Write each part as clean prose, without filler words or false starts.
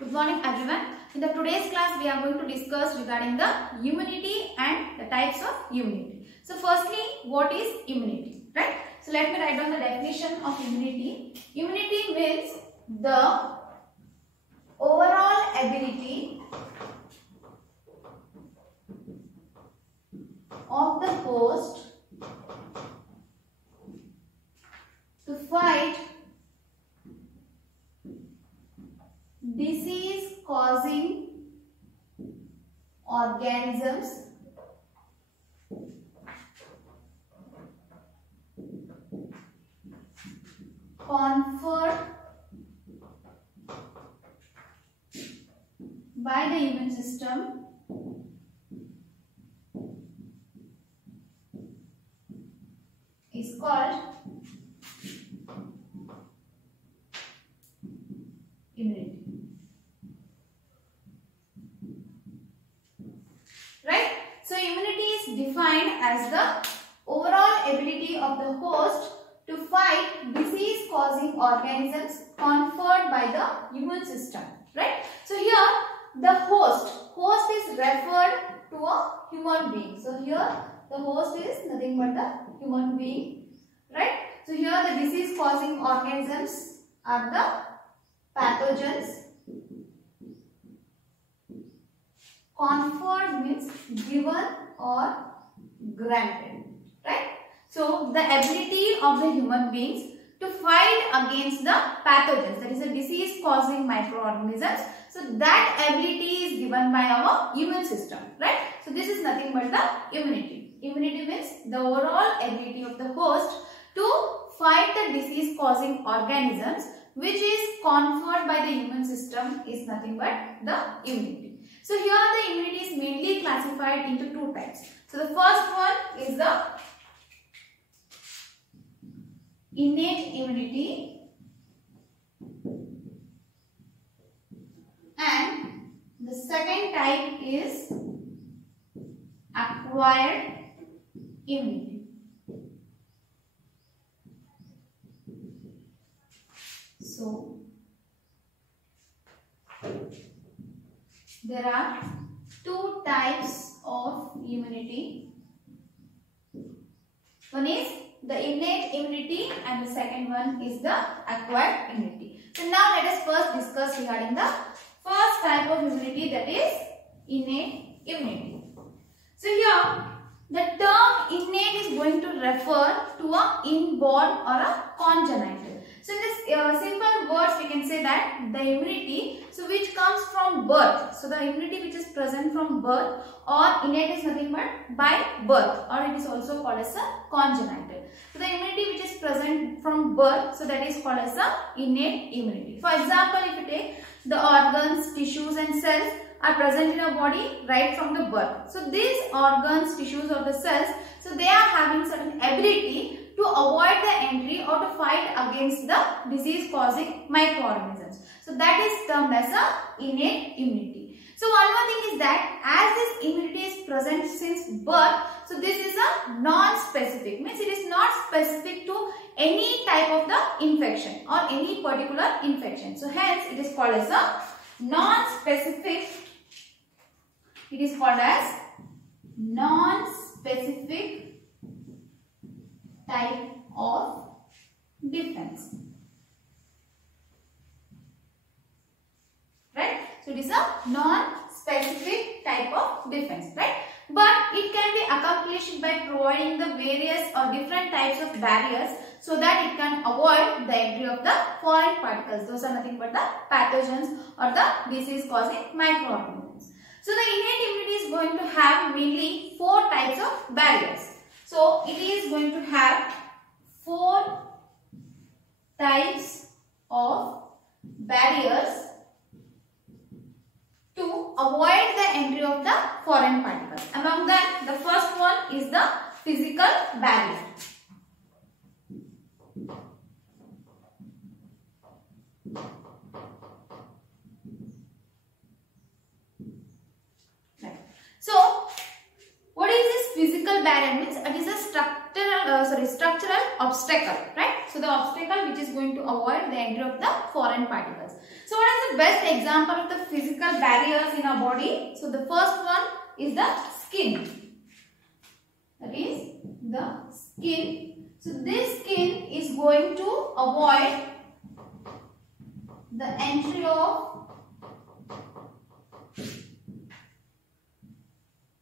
Good morning everyone. In the today's class we are going to discuss regarding the immunity and the types of immunity. So firstly, what is immunity, right? So let me write down the definition of immunity. Immunity means the overall ability of the host to fight disease causing organisms conferred by the immune system is called immunity. Right? So immunity is defined as the overall ability of the host to fight disease causing organisms conferred by the immune system. Right? So here the host is referred to a human being. So here the host is nothing but the human being. Right? So here the disease causing organisms are the pathogens. Conferred means given or granted, right? So the ability of the human beings to fight against the pathogens, that is the disease causing microorganisms. So that ability is given by our immune system, right? So this is nothing but the immunity. Immunity means the overall ability of the host to fight the disease causing organisms which is conferred by the immune system is nothing but the immunity. So here the immunity is mainly classified into two types. So the first one is the innate immunity and the second type is acquired immunity. So there are two types of immunity. One is the innate immunity and the second one is the acquired immunity. So now let us first discuss regarding the first type of immunity, that is innate immunity. So here the term innate is going to refer to a inborn or a congenital. So in this simple words we can say that the immunity, so which comes from birth. So the immunity which is present from birth, or innate is nothing but by birth, or it is also called as a congenital. So the immunity which is present from birth, so that is called as a innate immunity. For example, if you take the organs, tissues and cells are present in our body right from the birth. So these organs, tissues or the cells, so they are having certain ability to avoid the entry or to fight against the disease causing microorganisms. So that is termed as a innate immunity. So one more thing is that as this immunity is present since birth, so this is a non-specific, means it is not specific to any type of the infection or any particular infection. So hence it is called as a non-specific. It is called as non-specific type of defense. Right? So it is a non-specific type of defense, right? But it can be accomplished by providing the various or different types of barriers so that it can avoid the entry of the foreign particles. Those are nothing but the pathogens or the disease causing microorganisms. So the innate immunity is going to have mainly four types of barriers. So it is going to have four types of barriers to avoid the entry of the foreign particles. Among them, the first one is the physical barrier. Right. So what is this physical barrier? Means it is a structural obstacle, right? So the obstacle which is going to avoid the entry of the foreign particles. So what is the best example of the physical barriers in our body? So the first one is the skin. That is the skin. So this skin is going to avoid the entry of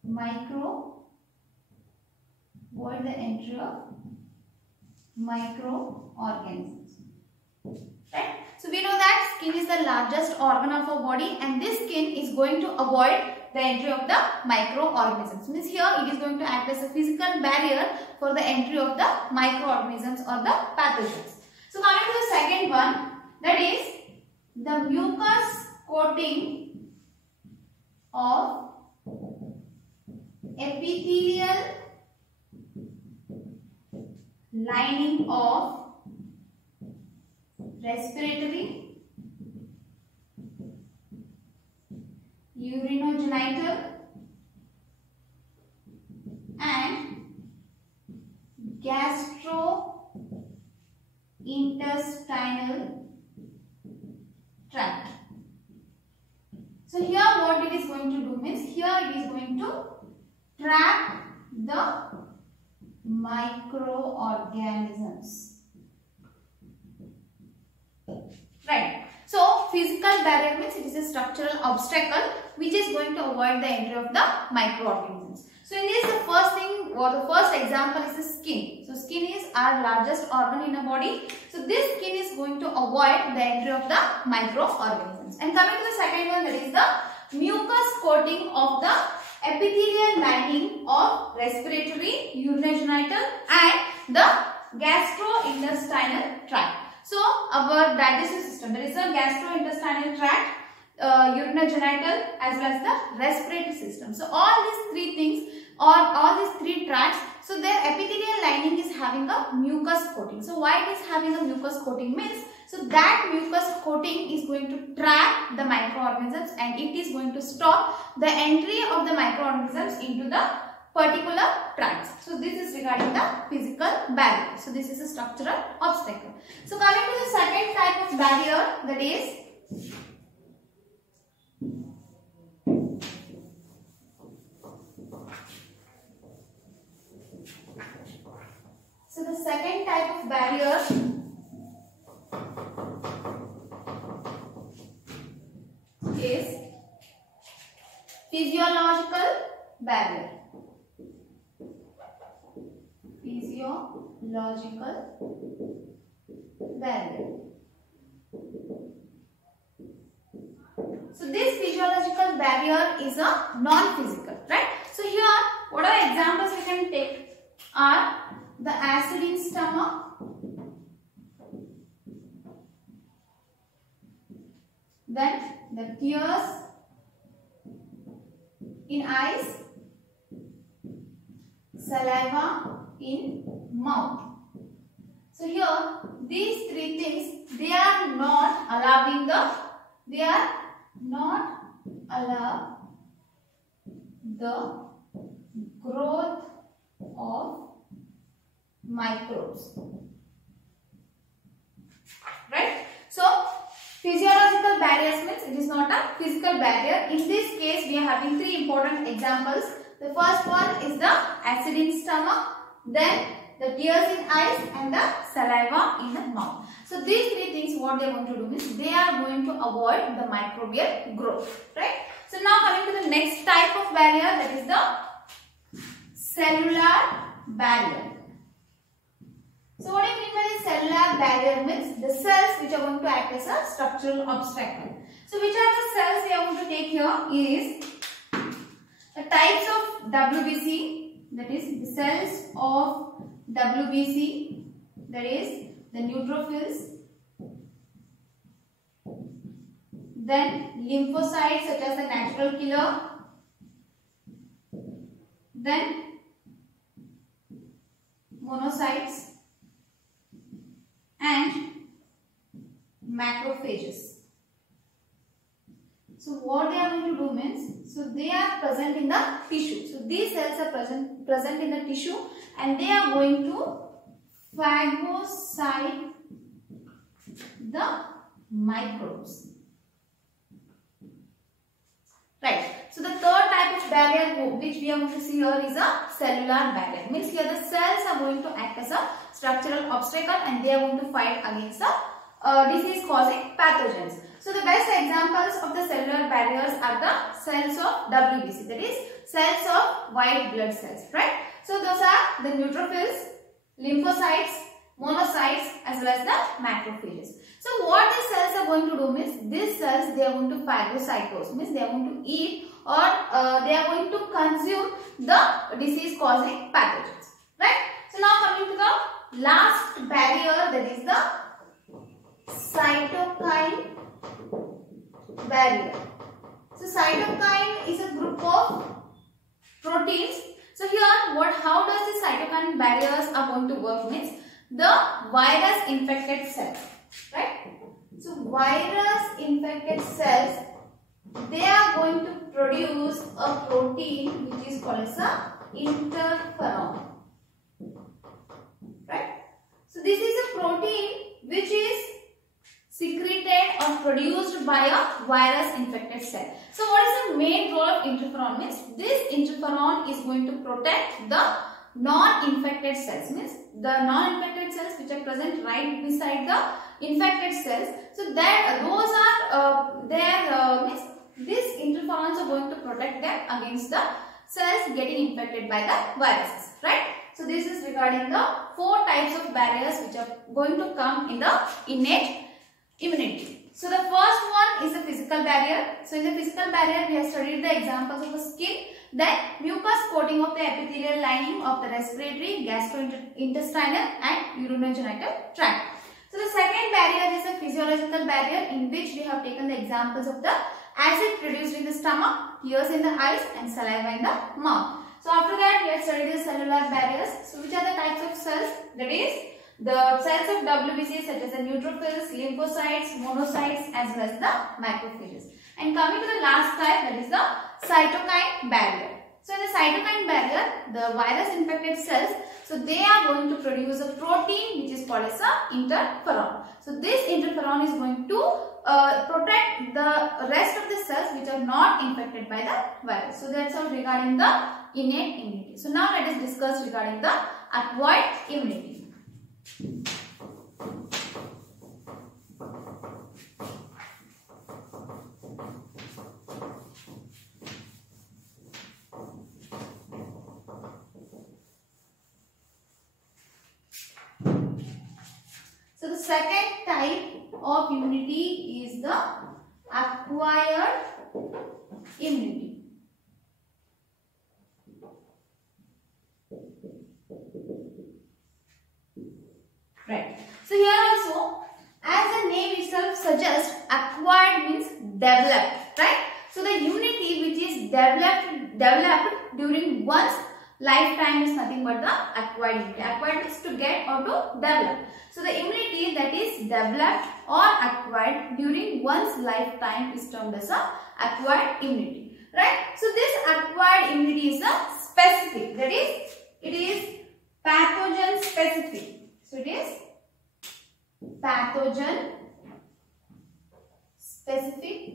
microorganisms. Right? So we know that skin is the largest organ of our body, and this skin is going to avoid the entry of the microorganisms. Means here it is going to act as a physical barrier for the entry of the microorganisms or the pathogens. So coming to the second one, that is the mucus coating of epithelial lining of respiratory, urinogenital and gastrointestinal tract. So here what it is going to do means, here it is going to trap the microorganisms. Right. So physical barrier means it is a structural obstacle which is going to avoid the entry of the microorganisms. So in this, the first thing or the first example is the skin. So skin is our largest organ in our body. So this skin is going to avoid the entry of the microorganisms. And coming to the second one, that is the mucus coating of the epithelial lining of respiratory, urinogenital and the gastrointestinal tract. So our digestive system, there is a gastrointestinal tract, urinogenital as well as the respiratory system. So all these three things or all these three tracts, so their epithelial lining is having a mucus coating. So why it is having a mucus coating means, so that mucus coating is going to trap the microorganisms and it is going to stop the entry of the microorganisms into the particular tracts. So this is regarding the physical barrier. So this is a structural obstacle. So coming to the second type of barrier, that is barrier is physiological barrier. Physiological barrier. So this physiological barrier is a non-physical, right? So here, what are examples we can take are the acid in stomach, then the tears in eyes, saliva in mouth. So here these three things, they are not allowing the growth of microbes, right? So physiological barriers means it is not a physical barrier. In this case we are having three important examples. The first one is the acid in stomach, then the tears in eyes and the saliva in the mouth. So these three things, what they are going to do means they are going to avoid the microbial growth, right? So now coming to the next type of barrier, that is the cellular barrier. So what do you mean by the cellular barrier means the cells which are going to act as a structural obstacle. So which are the cells we are going to take here is the types of WBC, that is the cells of WBC, that is the neutrophils, then lymphocytes such as the natural killer, then monocytes and macrophages. So what they are going to do means, so they are present in the tissue. So these cells are present in the tissue and they are going to phagocyte the microbes. Right. So the third type of barrier which we are going to see here is a cellular barrier. Means here the cells are going to act as a structural obstacle and they are going to fight against the disease causing pathogens. So the best examples of the cellular barriers are the cells of WBC, that is cells of white blood cells, right? So those are the neutrophils, lymphocytes, monocytes as well as the macrophages. So what these cells are going to do means these cells they are going to phagocytose, means they are going to eat or they are going to consume the disease causing pathogens, right? So now coming to the last barrier, that is the cytokine barrier. So cytokine is a group of proteins. So here how does the cytokine barriers are going to work means the virus infected cells, right? So virus infected cells, they are going to produce a protein which is called as a interferon, right? So this is a protein which is secreted or produced by a virus infected cell. So what is the main role of interferon means this interferon is going to protect the non-infected cells, means the non-infected cells which are present right beside the infected cells. So that those are means these interferons are going to protect them against the cells getting infected by the viruses, right? So this is regarding the 4 types of barriers which are going to come in the innate immunity. So the first one is the physical barrier. So in the physical barrier we have studied the examples of the skin, then mucous coating of the epithelial lining of the respiratory, gastrointestinal and urinogenital tract. So the second barrier is a physiological barrier in which we have taken the examples of the acid produced in the stomach, tears in the eyes and saliva in the mouth. So after that we have studied the cellular barriers. So which are the types of cells? That is the cells of WBC such as the neutrophils, lymphocytes, monocytes as well as the macrophages. And coming to the last type, that is the cytokine barrier. So in the cytokine barrier, the virus infected cells, so they are going to produce a protein which is called as a interferon. So this interferon is going to protect the rest of the cells which are not infected by the virus. So that's all regarding the innate immunity. So now let us discuss regarding the acquired immunity. So the second type of immunity is the acquired immunity. Right. So here also, as the name itself suggests, acquired means developed, right? So the immunity which is developed during one's lifetime is nothing but the acquired immunity. Acquired means to get or to develop. So the immunity that is developed or acquired during one's lifetime is termed as a acquired immunity, right? So this acquired immunity is a specific, that is, it is pathogen specific. So it is pathogen specific.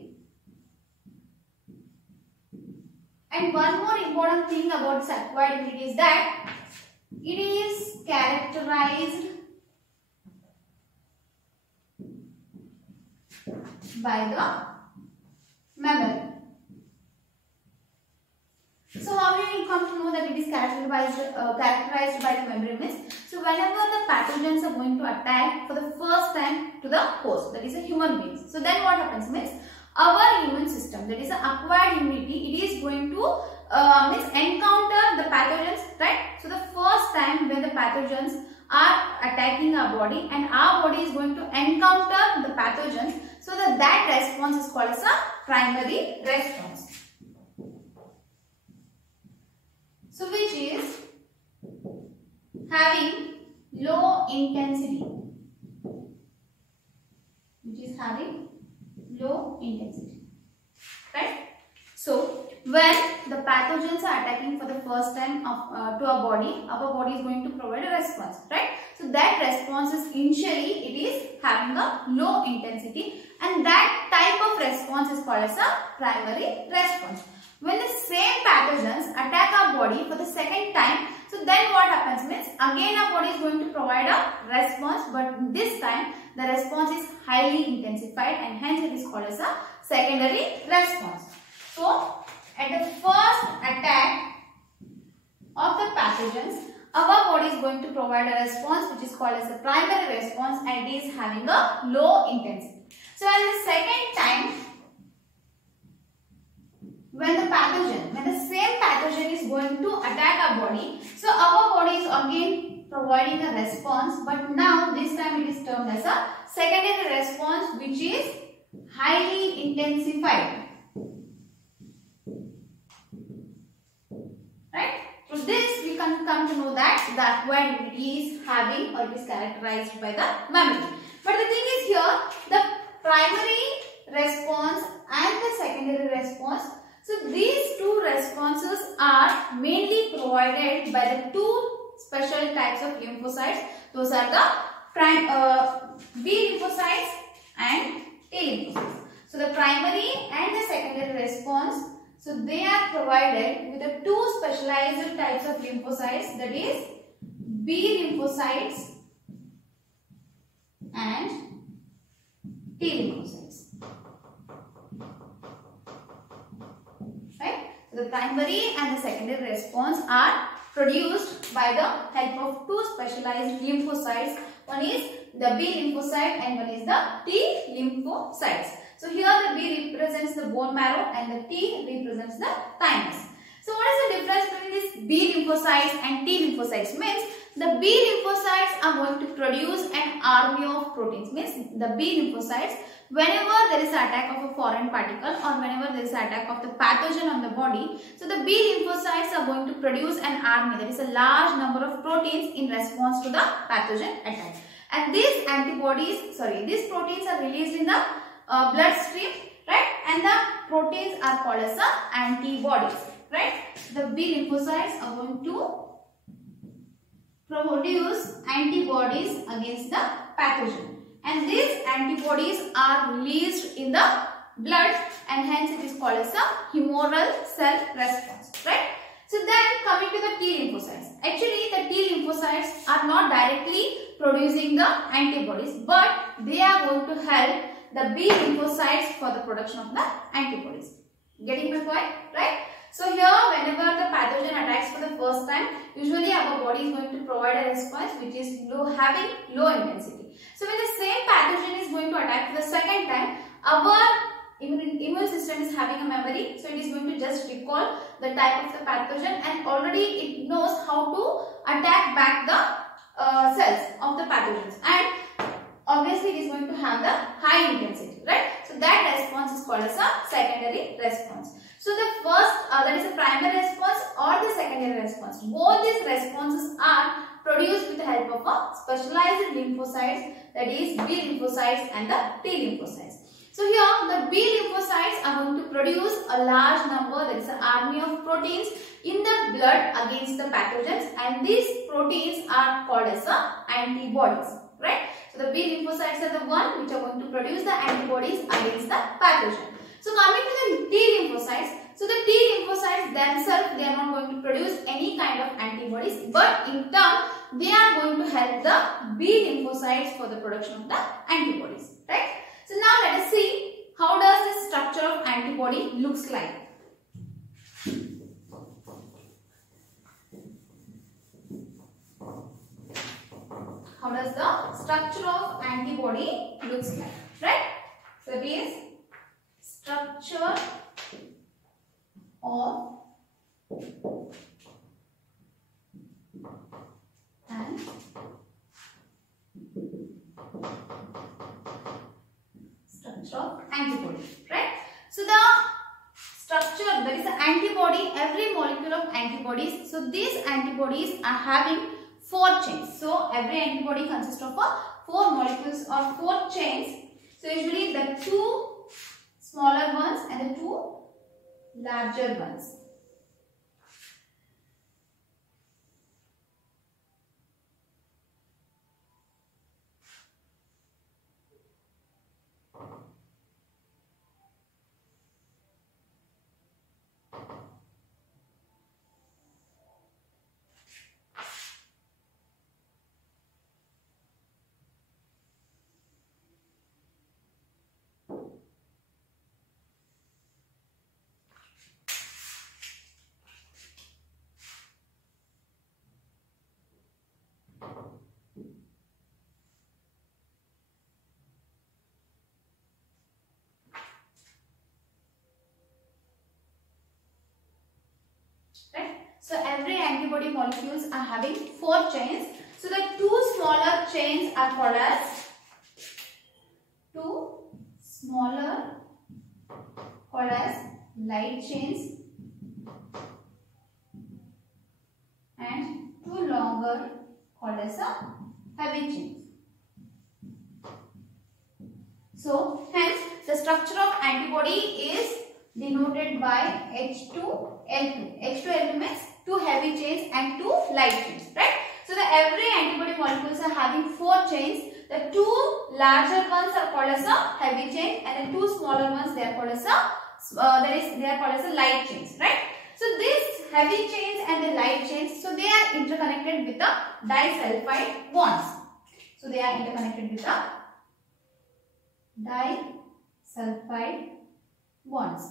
And one more important thing about this acquired immunity is that it is characterized by the memory. So how do you come to know that it is characterized by the memory means? So whenever the pathogens are going to attack for the first time to the host, that is a human being. So then what happens means our immune system, that is an acquired immunity, it is going to encounter the pathogens, right? So the first time when the pathogens are attacking our body and our body is going to encounter the pathogens, so that response is called as a primary response. So which is having low intensity, right? So when the pathogens are attacking for the first time to our body is going to provide a response, right? So that response is initially it is having a low intensity, and that type of response is called as a primary response. When the same pathogens attack our body for the second time, so then what happens means again our body is going to provide a response, but this time the response is highly intensified and hence it is called as a secondary response. So at the first attack of the pathogens, our body is going to provide a response which is called as a primary response, and it is having a low intensity. So at the second time, when the same pathogen is going to attack our body, so our body is again providing a response, but now this time it is termed as a secondary response which is highly intensified. Right? Through this we can come to know that the acquired immunity is having, or it is characterized by the memory. But the thing is here, the primary response and the secondary response, so these two responses are mainly provided by the two special types of lymphocytes. Those are the B lymphocytes and T lymphocytes. So the primary and the secondary response, so they are provided with the two specialized types of lymphocytes, that is B lymphocytes and T lymphocytes. Right? So the primary and the secondary response are produced by the help of two specialized lymphocytes. One is the B lymphocyte and one is the T lymphocytes. So here the B represents the bone marrow and the T represents the thymus. So what is the difference between these B lymphocytes and T lymphocytes? Means the B lymphocytes are going to produce an army of proteins. Means the B lymphocytes, whenever there is an attack of a foreign particle or whenever there is an attack of the pathogen on the body, so the B lymphocytes are going to produce an army, that is a large number of proteins in response to the pathogen attack. And these these proteins are released in the bloodstream, right? And the proteins are called as the antibodies, right? The B lymphocytes are going to produce antibodies against the pathogen, and these antibodies are released in the blood, and hence it is called as a humoral cell response, right? So then coming to the T lymphocytes, actually the T lymphocytes are not directly producing the antibodies, but they are going to help the B lymphocytes for the production of the antibodies. Getting my point, right? So here whenever the pathogen attacks for the first time, usually our body is going to provide a response which is having low intensity. So when the same pathogen is going to attack for the second time, our immune system is having a memory, so it is going to just recall the type of the pathogen, and already it knows how to attack back the cells of the pathogens, and obviously it is going to have the high intensity, right? So that response is called as a secondary response. So the first, that is a primary response or the secondary response. Both these responses are produced with the help of a specialized lymphocytes, that is B lymphocytes and the T lymphocytes. So here the B lymphocytes are going to produce a large number, that is an army of proteins in the blood against the pathogens, and these proteins are called as the antibodies, right? So the B lymphocytes are the one which are going to produce the antibodies against the pathogen. So coming to the T lymphocytes, so the T lymphocytes themselves, they are not going to produce any kind of antibodies, but in turn they are going to help the B lymphocytes for the production of the antibodies, right? So now let us see how does the structure of antibody looks like. How does the structure of antibody looks like, right? So it is structure of antibody, right? So the structure, that is the antibody, every molecule of antibodies. So these antibodies are having 4 chains. So every antibody consists of 4 molecules or 4 chains. So usually the 2 smaller ones and the 2 larger ones. every antibody molecules are having 4 chains. So the 2 smaller chains are called as light chains and 2 longer called as a heavy chains. So hence the structure of antibody is denoted by H2L2. H2L2 means 2 heavy chains and 2 light chains, right? So the every antibody molecules are having 4 chains. The 2 larger ones are called as a heavy chain, and the 2 smaller ones they are called as a light chains, right? So these heavy chains and the light chains, so they are interconnected with the disulfide bonds. So they are interconnected with the disulfide bonds.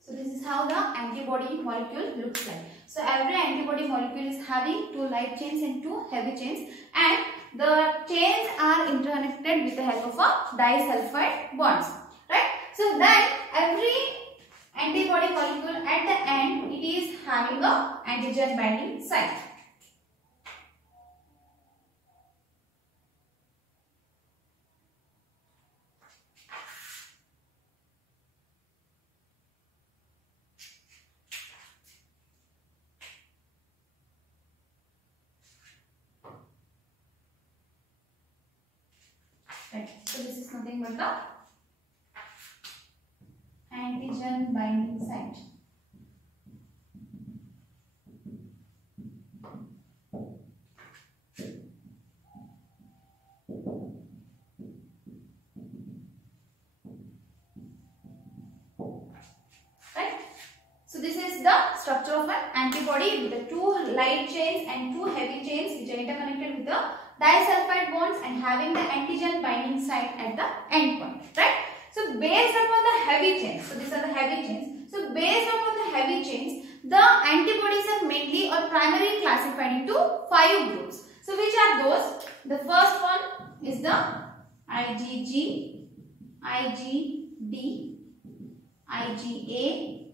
So this is how the antibody molecule looks like. So every antibody molecule is having 2 light chains and 2 heavy chains, and the chains are interconnected with the help of a disulfide bonds, right? So then every antibody molecule at the end, it is having a antigen binding site. Right. So this is nothing but the antigen binding site. Right. So this is the structure of an antibody with the 2 light chains and 2 heavy chains which are interconnected with the disulfide bonds and having the antigen binding site at the end point, right? So based upon the heavy chains, so these are the heavy chains. So based upon the heavy chains, the antibodies are mainly or primarily classified into 5 groups. So which are those? The first one is the IgG, IgD, IgA,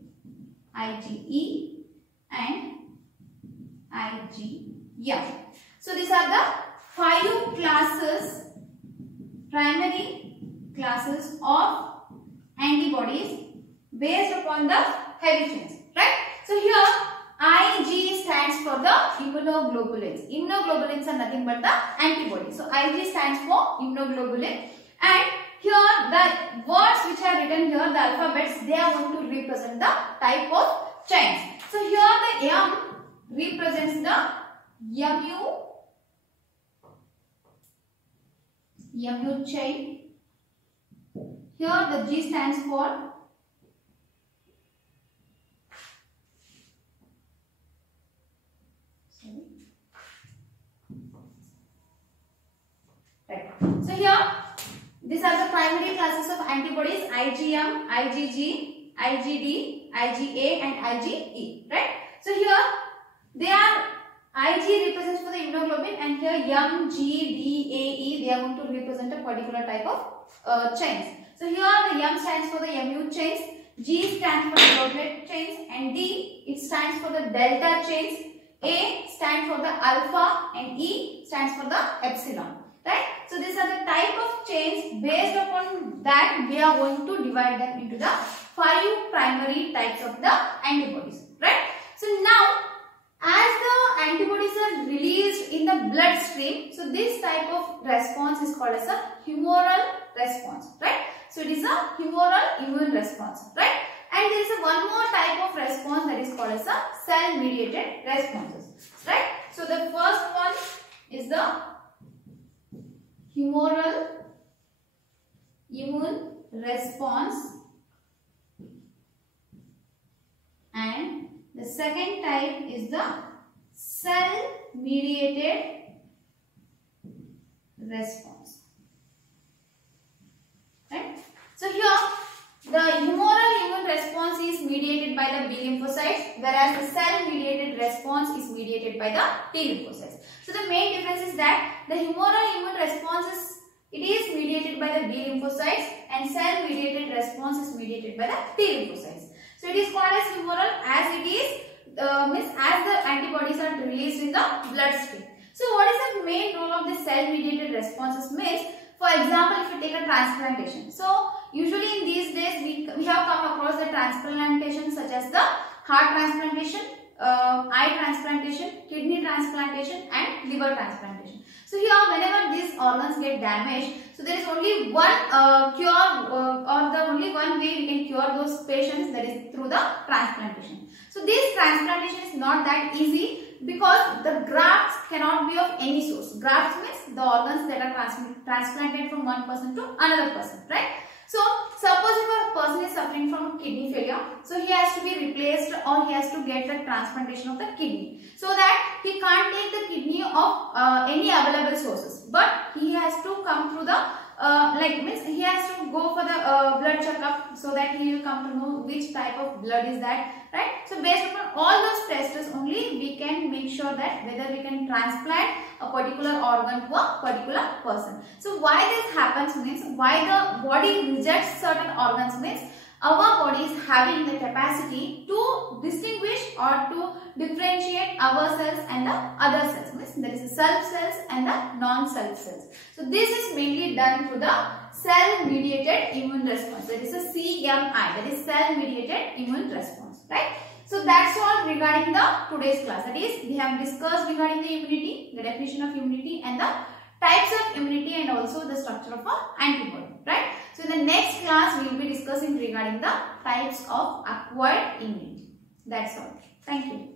IgE and IgM. So these are the 5 classes, primary classes of antibodies based upon the heavy chains, right? So here Ig stands for the immunoglobulins. Immunoglobulins are nothing but the antibodies. So Ig stands for immunoglobulin, and here the words which are written here, the alphabets, they are going to represent the type of chains. So here the M represents the mu chain. Here the G stands for right. So here these are the primary classes of antibodies: IgM, IgG, IgD, IgA and IgE, right? So here they are, Ig represents for the immunoglobulin, and here M, G, D, A, E, they are going to represent a particular type of chains. So here the M stands for the mu chains, G stands for the droplet chains, and D, it stands for the delta chains. A stands for the alpha and E stands for the epsilon. Right? So these are the type of chains. Based upon that, we are going to divide them into the 5 primary types of the antibodies. Right? So now, as the antibodies are released in the bloodstream, so this type of response is called as a humoral response. Right? So it is a humoral immune response. Right? And there is one more type of response that is called as a cell-mediated responses. Right? So the first one is the humoral immune response, and the second type is the cell-mediated response. Right? So here the humoral immune response is mediated by the B lymphocytes, whereas the cell-mediated response is mediated by the T lymphocytes. So the main difference is that the humoral immune response is mediated by the B lymphocytes, and cell-mediated response is mediated by the T lymphocytes. So it is called as humoral as it is means as the antibodies are released in the bloodstream. So what is the main role of the cell-mediated responses means? For example, if you take a transplantation. So usually in these days we have come across the transplantation such as the heart transplantation, eye transplantation, kidney transplantation and liver transplantation. So here whenever these organs get damaged, so there is only one cure or the only one way we can cure those patients, that is through the transplantation. So this transplantation is not that easy because the grafts cannot be of any source. Grafts means the organs that are transplanted from one person to another person, right? So suppose if a person is suffering from kidney failure, so he has to be replaced or he has to get the transplantation of the kidney, so that he can't take the kidney of any available sources, but he has to come through the means he has to go for the blood checkup, so that he will come to know which type of blood is that, right? So based upon all those tests only we can make sure that whether we can transplant a particular organ to a particular person. So why this happens means, why the body rejects certain organs means, our body is having the capacity to distinguish or to differentiate our cells and the other cells. Means there is a self cells and the non-self cells. So this is mainly done through the cell-mediated immune response. That is a CMI. That is cell-mediated immune response. Right? So that's all regarding the today's class. That is, we have discussed regarding the immunity, the definition of immunity, and the types of immunity, and also the structure of an antibody. Right? So in the next class, we will be discussing regarding the types of acquired immunity. That's all. Thank you.